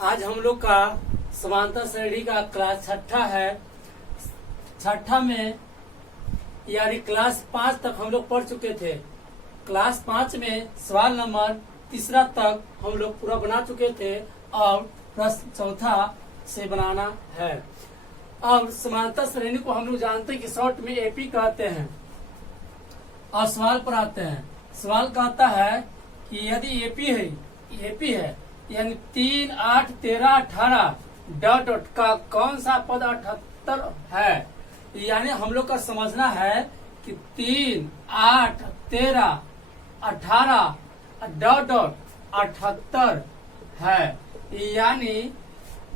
आज हम लोग का समांतर श्रेणी का क्लास छठा है। छठा में यानी क्लास 5 तक हम लोग पढ़ चुके थे। क्लास 5 में सवाल नंबर 3 तक हम लोग पूरा बना चुके थे और प्रश्न चौथा से बनाना है। अब समांतर श्रेणी को हम लोग जानते हैं कि शॉर्ट में एपी कहते हैं। और सवाल पर आते हैं। सवाल कहता है कि यदि एपी है यानी 3, 8, 13, 18 डॉट डॉट का कौन सा पद 78 है। यानी हम लोग का समझना है कि 3, 8, 13, 18 डॉट डॉट 78 है। यानी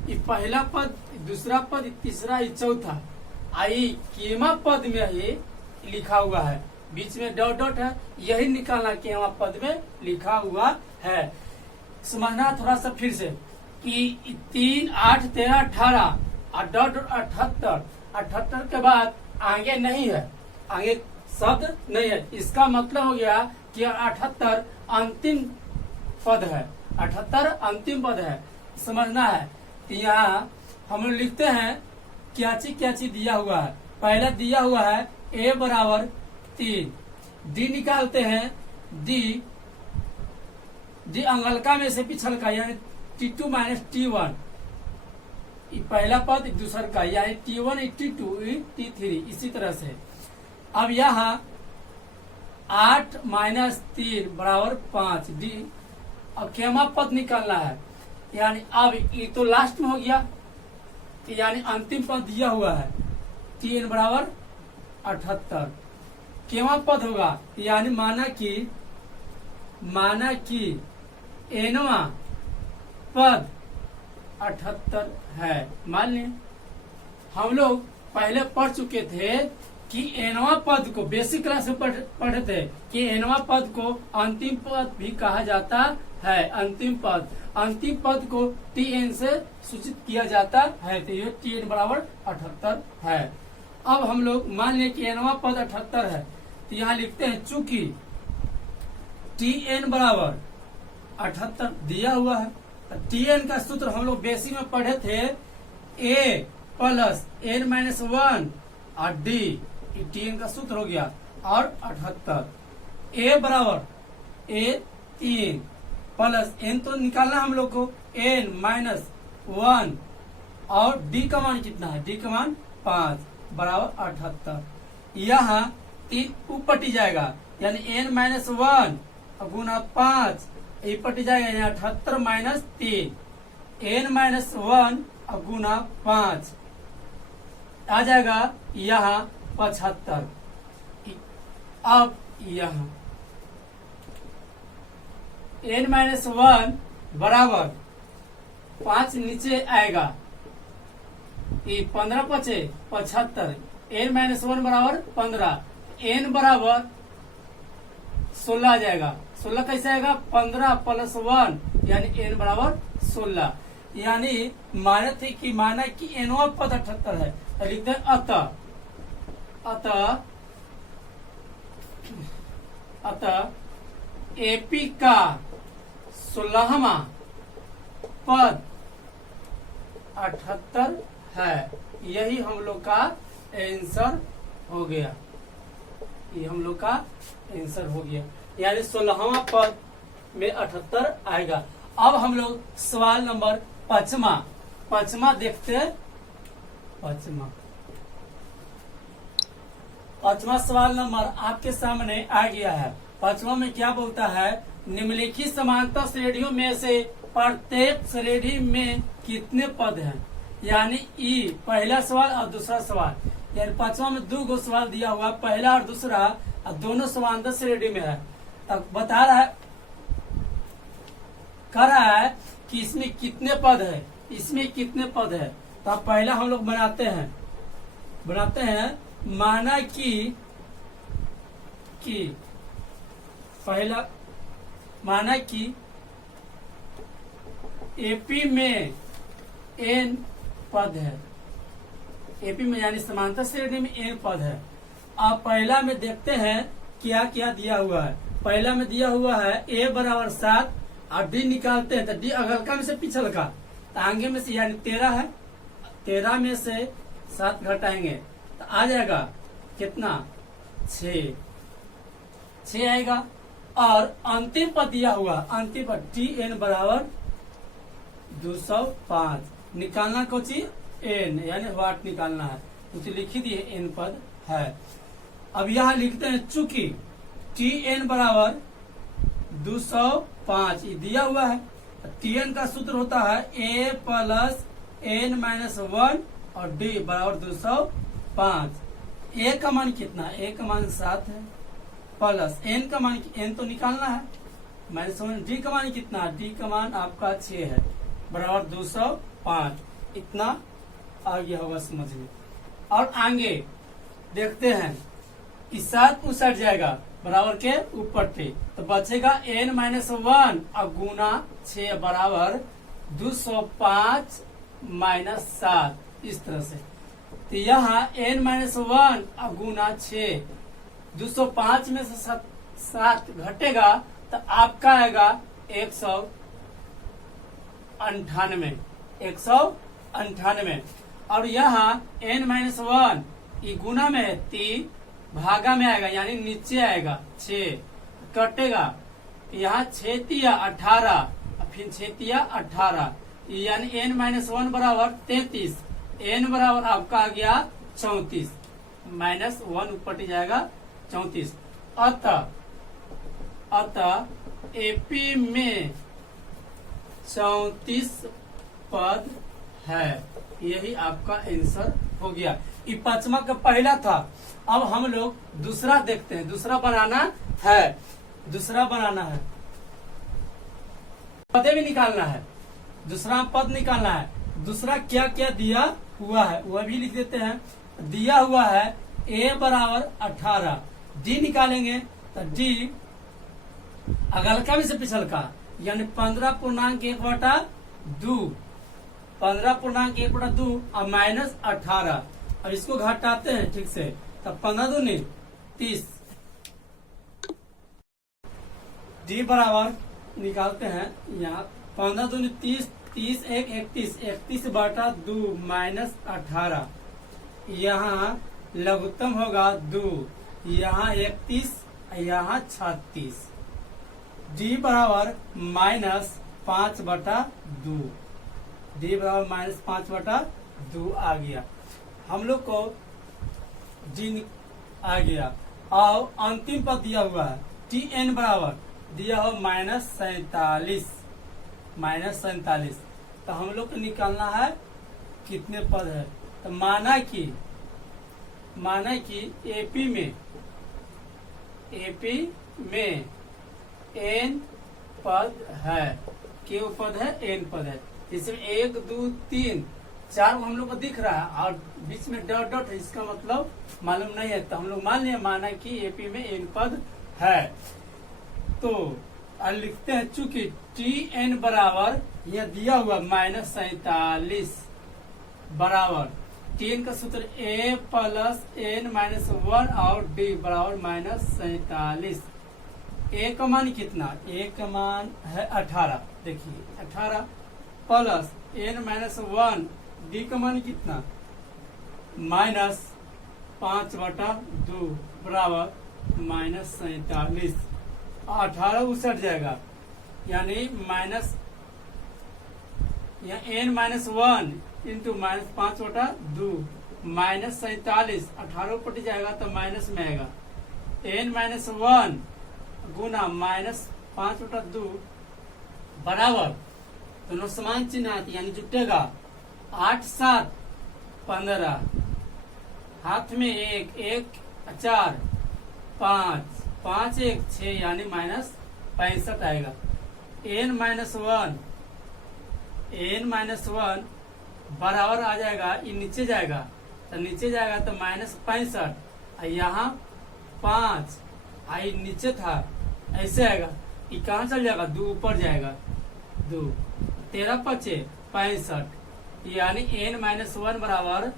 ये पहला पद, दूसरा पद, तीसरा, चौथा आई केमा पद में ही लिखा हुआ है। बीच में डॉट डॉट है, यही निकालना कि केमा पद में लिखा हुआ है। समझना थोड़ा सा फिर से कि 3, 8, 13, 18 और डॉट डॉट 78 के बाद आगे नहीं है, आगे शब्द नहीं है। इसका मतलब हो गया कि 78 अंतिम पद है। 78 अंतिम पद है। समझना है कि यहाँ हम लोग लिखते हैं क्या चीज दिया हुआ है। पहला दिया हुआ है a बराबर 3, डी निकालते हैं। डी अंगलका में से पिछल का यानी T2 माइनस T1 पहला पद, दूसरा का यानी T1 T2 T3 इसी तरह से। अब यहाँ 8 माइनस 3 बराबर 5 डी। अब केमा पद निकालना है यानी अब ये तो लास्ट में हो गया, यानी अंतिम पद दिया हुआ है Tn बराबर 78। केमा पद होगा यानी माना कि एनवा पद 78 है। मान लें हम लोग पहले पढ़ चुके थे कि एनवा पद को बेसिक क्लास में पढ़े थे कि एनवा पद को अंतिम पद भी कहा जाता है। अंतिम पद को Tn से सूचित किया जाता है। तो ये Tn बराबर 78 है। अब हम लोग मान लें कि एनवा पद 78 है तो यहाँ लिखते हैं चूंकि Tn बराबर 78 दिया हुआ है। Tn का सूत्र हम लोग बेसिक में पढ़े थे a प्लस n माइनस 1 और d। Tn का सूत्र हो गया और 78। a बराबर a3 प्लस n तो निकालना हम लोग को n माइनस 1 और d का मान कितना है, d का मान 5 बराबर 78। यहाँ 3 ऊपर जाएगा यानी n माइनस 1 गुना 5 ये पट जाएगा यहाँ 78 माइनस 3 n माइनस 1 गुना 5 आ जाएगा यहाँ 75। अब यहाँ n माइनस 1 बराबर 5 नीचे आएगा, ये 15 पचे 75। n माइनस 1 बराबर 15, n बराबर 16 आ जाएगा। 16 कैसे आएगा, 15 प्लस 1 यानी n बराबर 16। यानी माना कि एनवा पद 78 है तो लिखते हैं अतः एपी का 16वां पद 78 है। यही हम लोग का आंसर हो गया। ये हम लोग का आंसर हो गया यानी 16वां पद में 78 आएगा। अब हम लोग सवाल नंबर 5वां देखते हैं। 5वां सवाल नंबर आपके सामने आ गया है। 5वां में क्या बोलता है, निम्नलिखित समांतर श्रेणियों में से प्रत्येक श्रेणी में कितने पद हैं। यानी ई पहला सवाल और दूसरा सवाल, यानी 5वां में 2 गो सवाल दिया हुआ, पहला और दूसरा, और दोनों समांतर श्रेणी में है। तब बता रहा है, कह रहा है कि इसमें कितने पद है, इसमें कितने पद है। तो पहला हम लोग बनाते हैं माना कि पहला माना कि एपी में n पद है। एपी में यानी समांतर श्रेणी में n पद है। अब पहला में देखते हैं क्या क्या दिया हुआ है। पहला में दिया हुआ है a बराबर 7 और d निकालते हैं तो d अगलका में से पिछल का तो आगे में से यानी 13 है, 13 में से 7 घटाएंगे तो आ जाएगा कितना 6 आएगा। और अंतिम पद दिया हुआ, अंतिम पद Tn बराबर 205 निकालना कोची n यानी वाट निकालना है, कुछ लिखी दिए n पद है। अब यहाँ लिखते हैं चूंकि Tn बराबर 205 ये दिया हुआ है, Tn का सूत्र होता है a प्लस n माइनस 1 और d बराबर 205। a का मान कितना, a का मान 7 है, प्लस n का मान, n तो निकालना है, माइनस 1, d का मान कितना, d का मान आपका 6 है, बराबर 205। इतना आ गया होगा समझ में। और आगे देखते हैं, इस 7 उसट जाएगा बराबर के ऊपर थे, तो बचेगा n माइनस 1 और गुना 6 बराबर 205 माइनस 7, इस तरह से। तो यहाँ n माइनस 1 और गुना 6, 205 में से 7 घटेगा तो आपका आएगा 198। और यहाँ n माइनस 1 ये गुना में है 3, भागा में आएगा यानी नीचे आएगा 6, कटेगा यहाँ 6 तिया 18, फिर 6 तिया 18 यानी n माइनस 1 बराबर 33, n बराबर आपका आ गया 34, माइनस 1 ऊपर जाएगा 34। अतः एपी में 34 पद है, यही आपका आंसर हो गया। ये 5वां का पहला था। अब हम लोग दूसरा देखते हैं, दूसरा बनाना है, पदे भी निकालना है, दूसरा पद निकालना है। दूसरा क्या क्या दिया हुआ है वह भी लिख देते हैं। दिया हुआ है a बराबर 18, d निकालेंगे तो d अगलका में से पिछलका यानी 15.1/2, 15.1/2 और माइनस 18। अब इसको घटाते हैं ठीक से, तब 15 दूनी 30, d बराबर निकालते हैं यहाँ 15 दूनी 30, 30 1 31, 31/2 माइनस 18। यहाँ लघुत्तम होगा 2, यहाँ 31, यहाँ 36। d बराबर माइनस 5/2, d बराबर माइनस 5/2 आ गया। हम लोग को d आ गया। और अंतिम पद दिया हुआ है Tn बराबर दिया हो -47। तो हम लोग को निकालना है कितने पद है। तो माना कि एपी में n पद है, क्यों पद है, n पद है। इसमें 1 2 3 4 हम लोग को दिख रहा है और बीच में डॉट डॉट है, इसका मतलब मालूम नहीं है। तो हम लोग मान लिया, माना कि एपी में n पद है। तो लिखते हैं चूंकि Tn बराबर यह दिया हुआ -47 बराबर Tn का सूत्र a प्लस n माइनस 1 और d बराबर -47। a का मान कितना, a का मान है 18, देखिए 18 प्लस n माइनस 1, d का मान कितना -5/2 बराबर -47। 18 उसट जाएगा यानी माइनस n माइनस 1 इंटू -5/2 -47। 18 पट जाएगा तो माइनस में आएगा, n माइनस 1 गुना -5/2 बराबर दोनों समान चिन्ह यानी जुटेगा 8 7 15, हाथ में 1 1 4 5 5 1 6 यानी -65 आएगा। n माइनस 1 बराबर आ जाएगा, ये नीचे जाएगा तो -65, यहाँ 5 आई नीचे था ऐसे आएगा, ये कहाँ चल जाएगा 2 ऊपर जाएगा, 2 13 5 65 यानी n माइनस 1 बराबर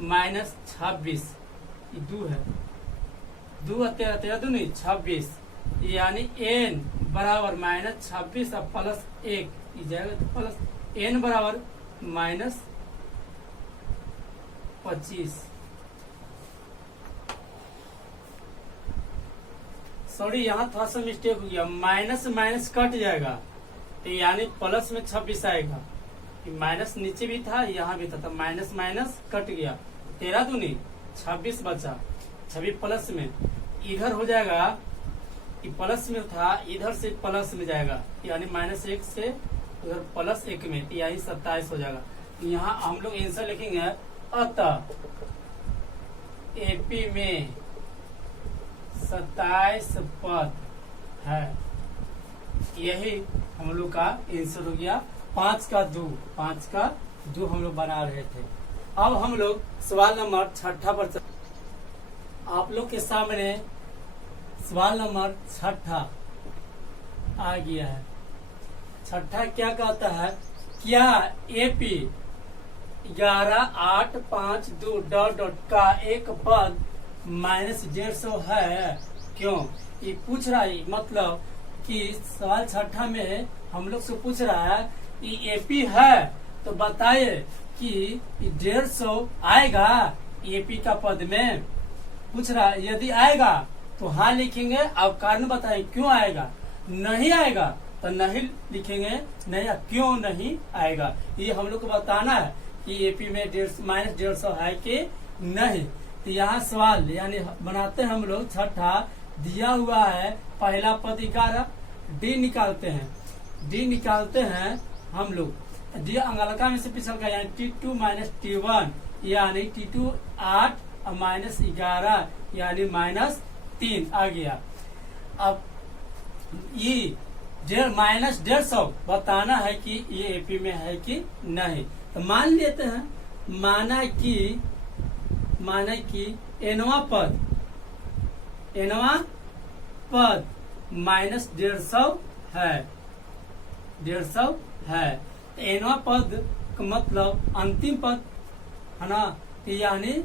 -26। ये 2 है, 2 13 13 2 नहीं 26 यानी n बराबर -26 और +1 जाएगा तो n बराबर -25। सॉरी यहाँ थोड़ा सा मिस्टेक हो गया, माइनस माइनस कट जाएगा तो यानी प्लस में 26 आएगा। माइनस नीचे भी था यहाँ भी था तो माइनस माइनस कट गया, 13 दूनी 26 बचा। 26 प्लस में इधर हो जाएगा, प्लस में था इधर से प्लस में जाएगा यानी -1 से उधर +1 में यानी 27 हो जाएगा। यहाँ हम लोग आंसर लिखेंगे अतः एपी में 27 पद है। यही हम लोग का आंसर हो गया 5 का 2 हम लोग बना रहे थे। अब हम लोग सवाल नंबर 6 पर आप लोग के सामने सवाल नंबर 6 आ गया है। 6 क्या कहता है, क्या एपी 11,852 का एक पद -150 है क्यों? ये पूछ रहा है, मतलब कि सवाल 6 में हम लोग से पूछ रहा है कि एपी है तो बताइए कि 150 आएगा एपी का पद में, पूछ रहा है। यदि आएगा तो हाँ लिखेंगे, अब कारण बताएं क्यों आएगा। नहीं आएगा तो नहीं लिखेंगे, नहीं क्यों नहीं आएगा, ये हम लोग को बताना है कि एपी में -150 है कि नहीं। तो यहाँ सवाल यानी बनाते हैं हम लोग 6 दिया हुआ है, पहला पद 11, डी निकालते हैं हम लोग। डी अंगलका में से पिछल का यानी T2 - T1 यानी T2 8 और -11 यानी -3 आ गया। अब ये -150 बताना है कि ये एपी में है कि नहीं। तो मान लेते हैं, माना कि एनवा पद -150 है, 150 है। तो एनवा पद का मतलब अंतिम पद है ना। तो यानी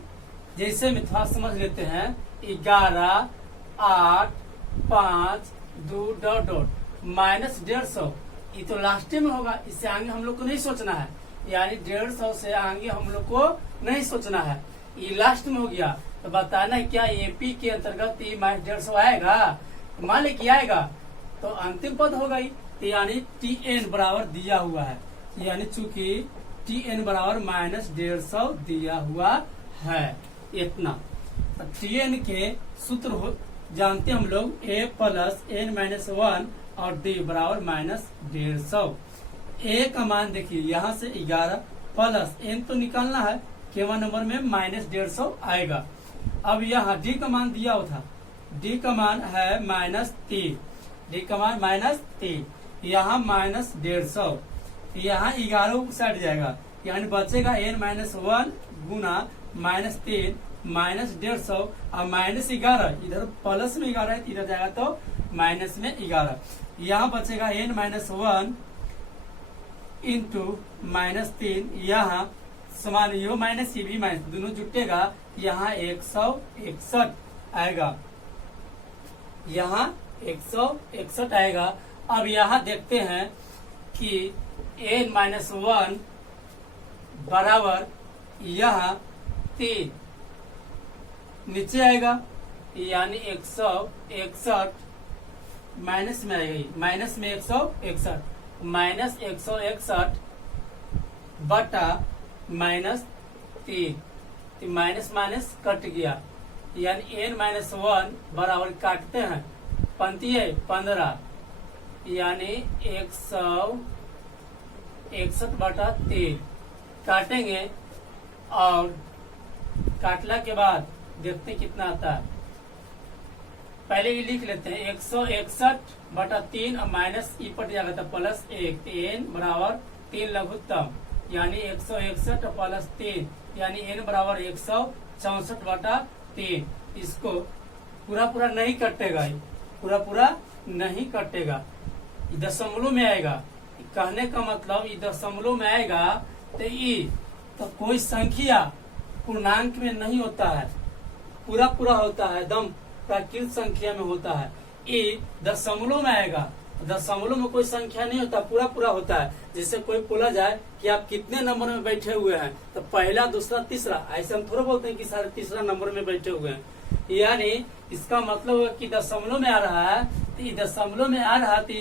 जैसे में थोड़ा समझ लेते हैं, 11, 8, 5, 2 -150 ये तो लास्ट में होगा, इससे आगे हम लोग को नहीं सोचना है। यानी 150 से आगे हम लोग को नहीं सोचना है, ये लास्ट में हो गया। तो बताना है क्या एपी के अंतर्गत ये -150 आएगा। मान ले कि आएगा तो अंतिम पद होगा ही। तो यानी Tn बराबर दिया हुआ है, यानी चूंकि Tn बराबर -150 दिया हुआ है इतना। तो Tn के सूत्र जानते हम लोग, a + n-1 और d बराबर -150। a का मान देखिए यहाँ से 11 प्लस n तो निकालना है, केवल नंबर में -150 आएगा। अब यहाँ d का मान दिया हुआ था, d का मान है -3, d का मान -3, यहाँ -150, यहाँ 11 साइड जाएगा यानी बचेगा n-1 गुना -3 -150 और -11, इधर प्लस में 11 है, इधर जाएगा तो माइनस में 11। यहाँ बचेगा n-1 इंटू -3, यहाँ समान यो माइनस ये भी माइनस दोनों जुटेगा, यहाँ 161 आएगा, यहाँ 161 आएगा। अब यहाँ देखते हैं कि n-1 बराबर यहाँ 3 नीचे आएगा यानी 161 माइनस में आएगा, माइनस में 161 -161 बटा -3, माइनस माइनस कट गया यानी n-1 बराबर काटते हैं, पंक्ति है 15 यानी 161 बटा 3 काटेंगे और काटला के बाद देखते कितना आता है। पहले ये लिख लेते हैं 161 बटा 3 और माइनस ई पट जाएगा था +1, n बराबर 3 लघुत्तम यानी 161 + 3 यानी n बराबर 164 बटा 3। इसको पूरा नहीं कटेगा, पूरा नहीं कटेगा, दशमलव में आएगा। कहने का मतलब ये दशमलव में आएगा तो कोई संख्या पूर्णांक में नहीं होता है, पूरा होता है, एकदम प्राकृत संख्या में होता है। ये दशमलव में आएगा दशमलव में कोई संख्या नहीं होता, पूरा पूरा होता है। जैसे कोई बोला जाए कि आप कितने नंबर में बैठे हुए हैं, तो पहला, दूसरा, तीसरा, ऐसे हम थोड़ा बोलते हैं कि सारे तीसरा नंबर में बैठे हुए हैं। यानी इसका मतलब है कि दशमलव में आ रहा है, तो ये दशमलव में आ रहा, तो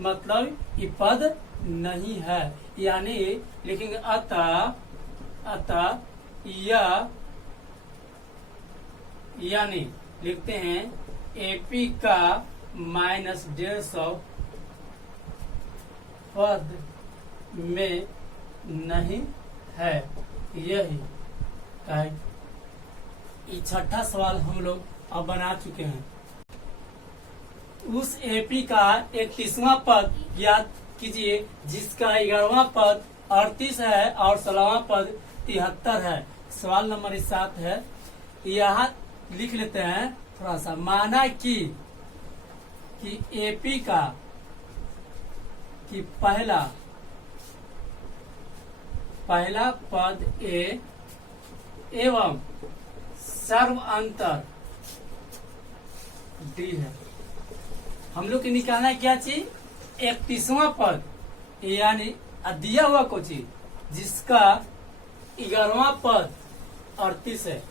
मतलब ये पद नहीं है। यानी लिखेंगे अतः यह, यानी लिखते हैं एपी का -150 पद में नहीं है। यही है। ये छठा सवाल हम लोग अब बना चुके हैं। उस एपी का 31वां पद याद कीजिए जिसका 11वां पद 38 है और 16वां पद 73 है। सवाल नंबर 7 है। यहाँ लिख लेते हैं थोड़ा सा। माना कि एपी का पहला पद ए एवं सर्व अंतर डी है। हम लोग के निकालना है क्या चीज? 31वां पद, यानी दिया हुआ को चीज जिसका 11वां पद 38 है।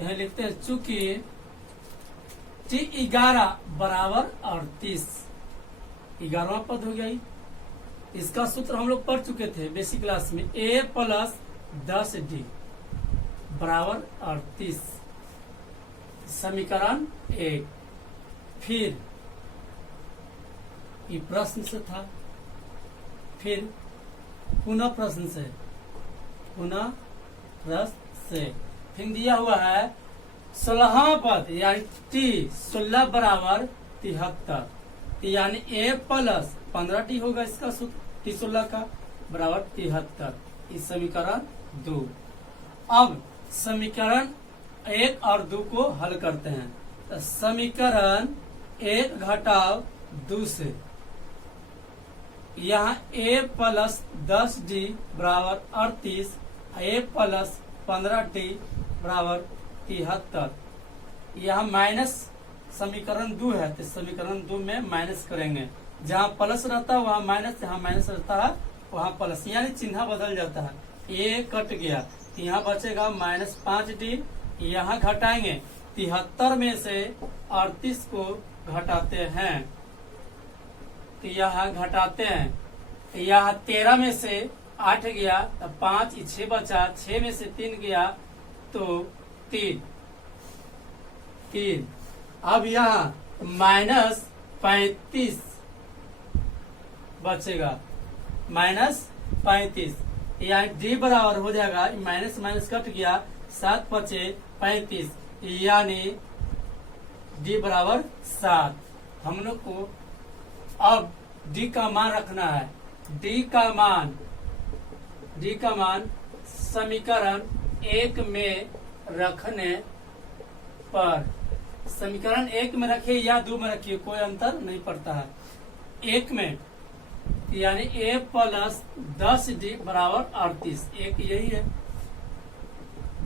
यहाँ लिखते हैं चूंकि T11 बराबर 38, 11वां पद हो गया। इसका सूत्र हम लोग पढ़ चुके थे बेसिक क्लास में। A + 10D बराबर 38, समीकरण 1। फिर ये प्रश्न से था, फिर पुनः प्रश्न से, फिर दिया हुआ है 16वां पद यानी T16 बराबर 73, यानी A + 15D होगा इसका सूत्र T16 का बराबर 73। इस समीकरण 2। अब समीकरण 1 और 2 को हल करते हैं। तो समीकरण 1 घटाव 2 से यहाँ A + 10D बराबर 38, A + 15D बराबर 73। यहाँ माइनस समीकरण 2 है, तो समीकरण 2 में माइनस करेंगे। जहाँ प्लस रहता है वहाँ माइनस, जहाँ माइनस रहता है वहाँ प्लस, यानी चिन्ह बदल जाता है। ये कट गया, यहाँ बचेगा -5D। यहाँ घटाएंगे 73 में से 38 को घटाते हैं, तो यहाँ घटाते हैं। यहाँ 13 में से 8 गया तो 5, 6 बचा, 6 में से 3 गया तो 3। अब यहाँ -35 बचेगा, -35, यहाँ D बराबर हो जाएगा, माइनस माइनस कट गया, 7 बचे 35, यानी D बराबर 7। हम लोग को अब D का मान रखना है। D का मान समीकरण 1 में रखने पर, समीकरण 1 में रखिए या 2 में रखिए, कोई अंतर नहीं पड़ता है। 1 में यानी A + 10D बराबर 38, एक यही है।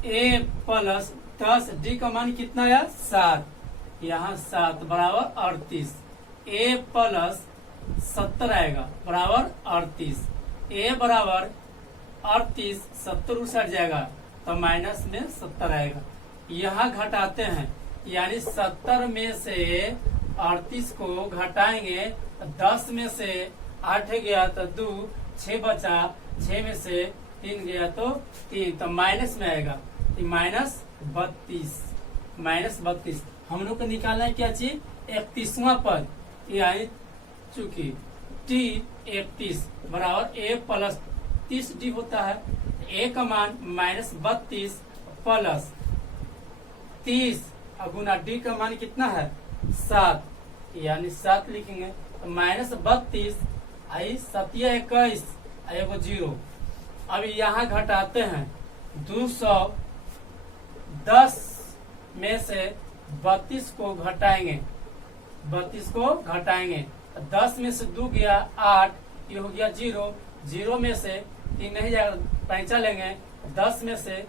A + 10D का मान कितना है? 7, यहाँ 7 बराबर 38। A + 70 आएगा बराबर 38। A बराबर 38, 70 उछट जाएगा तो माइनस में 70 आएगा। यहाँ घटाते हैं, यानी 70 में से 38 को घटाएंगे, 10 में से 8 गया तो 2, 6 बचा, 6 में से 3 गया तो 3, तो माइनस में आएगा, -32। हम लोग को निकालना है क्या चीज? 31वां पद, यानी चूंकि T31 बराबर A + 30D होता है। A का मान -32 प्लस 30 गुना D का मान कितना है? 7, यानी 7 लिखेंगे तो -32, 7 21, एगो 0। अब यहाँ घटाते हैं, 210 में से 32 को घटाएंगे, 10 में से 2 गया 8, ये हो गया 0, 0 में से 3 नहीं जाएगा, पैंचा लेंगे, 10 में से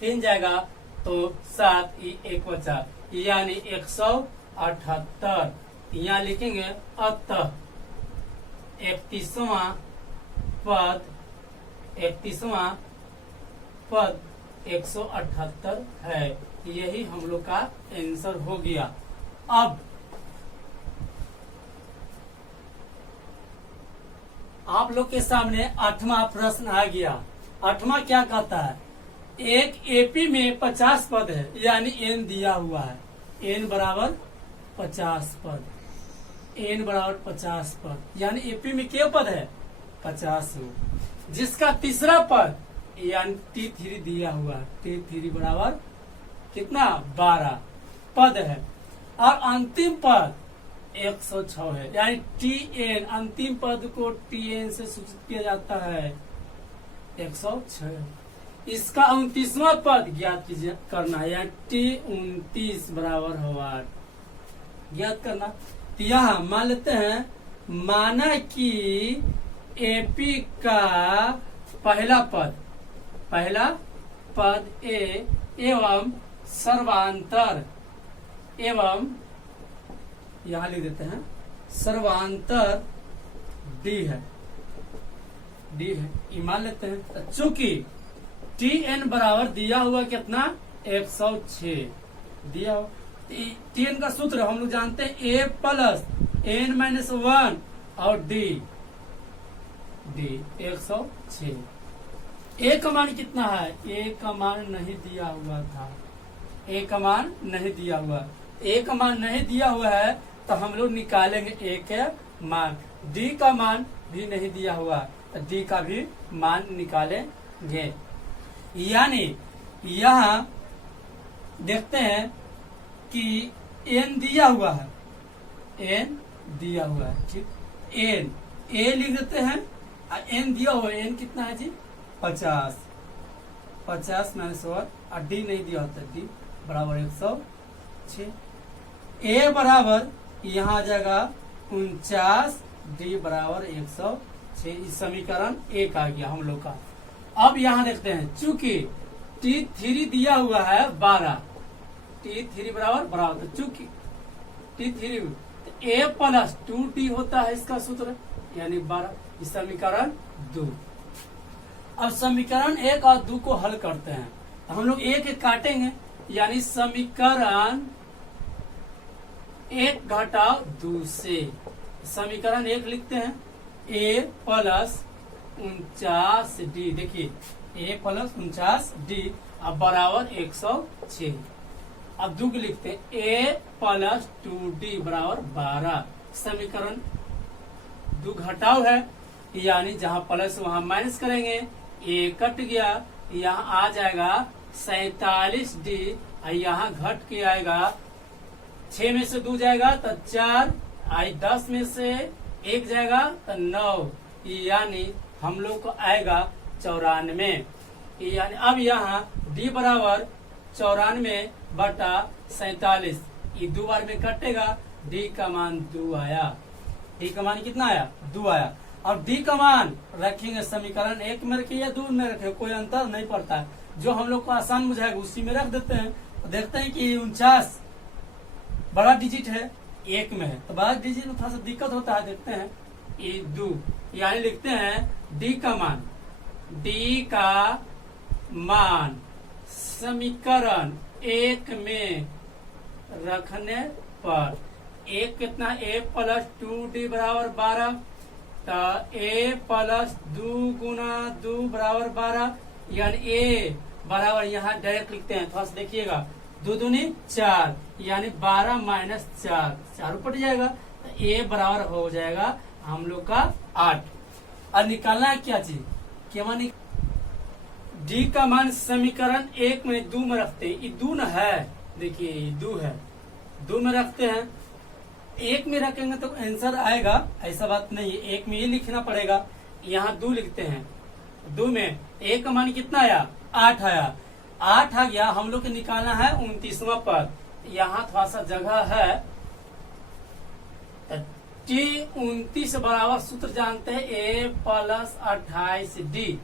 3 जाएगा तो 7, 1 बचा, यानी 178। यहाँ लिखेंगे अतः 31वां पद 178 है। यही हम लोग का आंसर हो गया। अब आप लोग के सामने 8वां प्रश्न आ गया। 8वां क्या कहता है, एक एपी में 50 पद है, यानी एन दिया हुआ है, एन बराबर 50 पद, एन बराबर 50 पद, यानी एपी में क्या पद है 50, जिसका तीसरा पद यानी T3 दिया हुआ है, T3 बराबर कितना 12 पद है, और अंतिम पद 106 है, यानी Tn, अंतिम पद को Tn से सूचित किया जाता है 106। इसका 29वां पद ज्ञात कीजिए करना है, यानी T29 बराबर होगा ज्ञात करना। तो यहाँ मान लेते हैं, माना कि एपी का पहला पद ए एवं सर्वांतर, एवं यहाँ लिख देते हैं सर्वांतर डी है, ये मान लेते हैं। चूंकि Tn बराबर दिया हुआ कितना 106 दिया हुआ, Tn का सूत्र हम लोग जानते हैं A प्लस n-1 और D 106। A का मान कितना है, A का मान नहीं दिया हुआ था, A का मान नहीं दिया हुआ, A का मान नहीं दिया हुआ है तो हम लोग निकालेंगे A के मान। D का मान भी नहीं दिया हुआ तो D का भी मान निकालेंगे। यानी यहाँ देखते हैं कि n दिया हुआ है, n दिया हुआ है, ठीक, n a लिख देते हैं, n दिया हुआ है, n कितना है जी 50 -1 और d नहीं दिया होता, d बराबर 106। a बराबर यहाँ आ जाएगा 49, d बराबर 106। इस समीकरण 1 आ गया हम लोग का। अब यहाँ देखते हैं, चूंकि T3 दिया हुआ है 12, T3 बराबर, तो चूंकि T3 A प्लस 2D होता है इसका सूत्र, यानी 12, इस समीकरण 2। अब समीकरण 1 और 2 को हल करते हैं, तो हम लोग 1 काटेंगे, यानी समीकरण 1 घटाव 2 से समीकरण 1 लिखते हैं A प्लस 49D, देखिए A प्लस 49D अब बराबर 106। अब 2 लिखते हैं A प्लस 2D बराबर 12, समीकरण 2 घटाव है, यानी जहाँ प्लस वहाँ माइनस करेंगे, A कट गया, यहाँ आ जाएगा 47D, यहाँ घट के आएगा 6 में से 2 जाएगा तो 4, 10 में से 1 जाएगा तो 9, यानी हम लोग को आएगा 94। यानी अब यहाँ D बराबर 94 बटा 47, ये 2 बार में कटेगा, D का मान 2 आया, D का मान कितना आया 2 आया। अब D का मान रखेंगे समीकरण 1 में रखिए या 2 में रखे, कोई अंतर नहीं पड़ता, जो हम लोग को आसान बुझाएगा उसी में रख देते हैं। तो देखते हैं कि 49 बड़ा डिजिट है, 1 में है, तो बड़ा डिजिट में थोड़ा सा दिक्कत होता है, देखते हैं ये 2, यानी लिखते हैं D का मान समीकरण 1 में रखने पर 1 कितना A प्लस 2D बराबर 12, तो A प्लस 2 गुना 2 बराबर 12, यानी A बराबर यहाँ डायरेक्ट लिखते हैं, थोड़ा सा देखिएगा, 2 दूनी 4, यानी 12 माइनस 4, 4 ऊपर जाएगा, तो A बराबर हो जाएगा हम लोग का 8। और निकालना है क्या चीज, क्या मान D का मान समीकरण 1 में 2 में रखते हैं, ये 2 न है, देखिए ये 2 है, 2 में रखते हैं, 1 में रखेंगे तो आंसर आएगा, ऐसा बात नहीं है, 1 में ही लिखना पड़ेगा, यहाँ 2 लिखते हैं, 2 में A का मान कितना आया 8 आया, 8 आ गया, हम लोग को निकालना है 29वां पद, यहाँ थोड़ा सा जगह है, T29 बराबर सूत्र जानते हैं A प्लस 28D,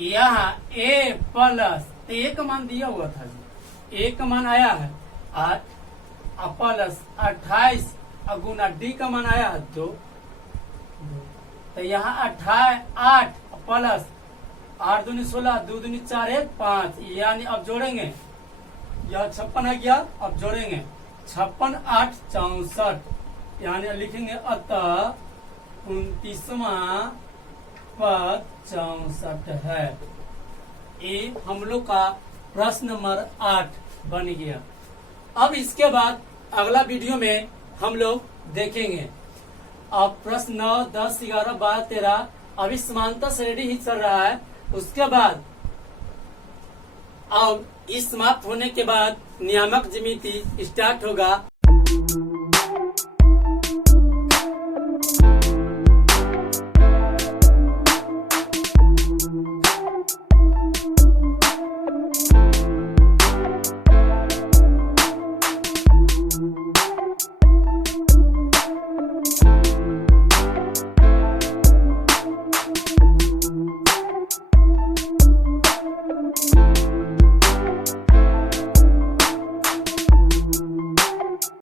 यहाँ A प्लस A का मान दिया हुआ था, A का मान आया है 8, प्लस 28 गुना डी का मान आया 2, तो यहाँ 8 प्लस 8 दूनी 16, 2 दूनी 4, 1 5, यानी अब जोड़ेंगे, यह 56 आ गया। अब जोड़ेंगे 56 8 64, यानी लिखेंगे अतः 29वां पद 64 है। ये हम लोग का प्रश्न नंबर 8 बन गया। अब इसके बाद अगला वीडियो में हम लोग देखेंगे अब प्रश्न 9, 10, 11, 12, 13 अभी समांतर श्रेणी ही चल रहा है। उसके बाद अब इस समाप्त होने के बाद नियामक ज्यामिति स्टार्ट होगा।